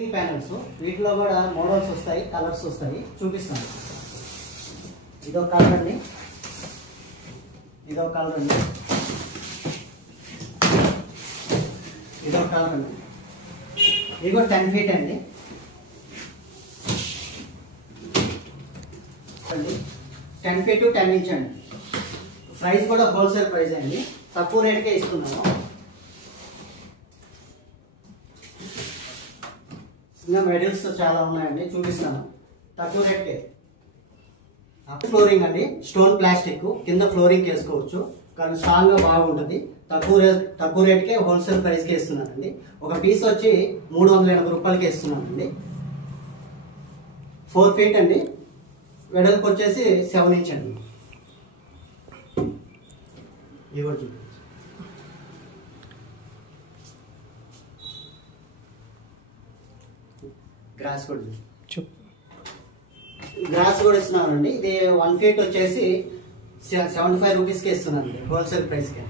Panels వీటిలో కూడా models వస్తాయి, కలర్స్ వస్తాయి, చూపిస్తాను. ఇదో కలర్ అండి, ఇదో కలర్ అండి, ఇదో కలర్ అండి. ఇదిగో 10 feet అండి, 10 feet to 10 inch అండి. ప్రైస్ కూడా హోల్సేల్ ప్రైస్ అండి, తక్కువ రేట్కే ఇస్తున్నాము. ఇంకా మెడల్స్ చాలా ఉన్నాయండి, చూపిస్తాను. తక్కువ రేట్కే. ఫ్లోరింగ్ అండి, స్టోన్ ప్లాస్టిక్ కింద ఫ్లోరింగ్ వేసుకోవచ్చు, కానీ స్ట్రాంగ్ గా బాగుంటుంది. తక్కువ రేట్కే హోల్సేల్ ప్రైస్కి ఇస్తున్నానండి. ఒక పీస్ వచ్చి 380 రూపాయలకి ఇస్తున్నానండి. 4 feet అండి, వెడల్పు వచ్చేసి 7 inch అండి. ఇవి కూడా చూడండి. గ్రాస్ కూడా ఇస్తున్నానండి. ఇది 1 feet వచ్చేసి 75 రూపీస్కి ఇస్తున్నానండి, హోల్సేల్ ప్రైస్కి.